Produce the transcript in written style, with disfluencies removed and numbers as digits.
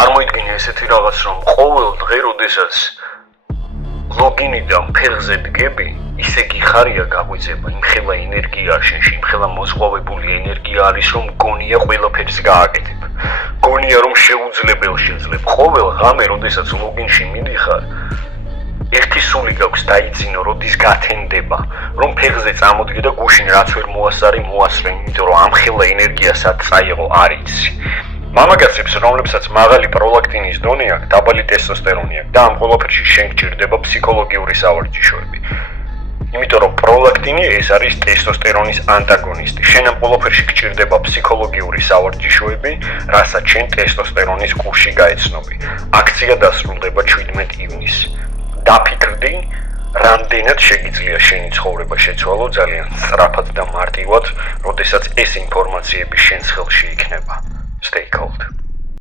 წარმოიდგინე ესეთი რაღაც, რომ ყოველ დღე, როდესაც ლოგინიდან ფეხზე დგები, ისე გიხარია გაგვიძება, იმხელა ენერგია შენში, იმხელა მოზღვავებული ენერგია არის, რომ გონია ყველაფერს გააკეთებ. გონია, რომ შეუძლებელ შეძლებ. ყოველ ღამე, როდესაც ლოგინში მიდიხარ, ერთი სული გაქვს დაიძინო, როდის გათენდება, რომ ფეხზე წამოდგე და გუშინ რაც ვერ მოასწარი, მოასწრე, იმიტომ რომ ამხელა ენერგია სად წაიღო არ იცი. მამაკაცებს, რომლებსაც მაღალი პროლაქტინის დონე აქვს, დაბალი ტესტოსტერონი აქვს და ამ ყველაფერში შენ გჭირდება ფსიქოლოგიური სავარჯიშოები. იმიტომ რომ პროლაქტინი ეს არის ტესტოსტერონის ანტაგონისტი. შენ ამ ყველაფერში გჭირდება ფსიქოლოგიური სავარჯიშოები, რასაც შენ ტესტოსტერონის კურსში გაეცნობი. აქცია დასრულდება 17 ივნისს. დაფიქრდი, რამდენად შეგიძლია შენი ცხოვრება შეცვალო ძალიან სწრაფად და მარტივად, როდესაც ეს ინფორმაციები შენს ხელში იქნება. Stay cold.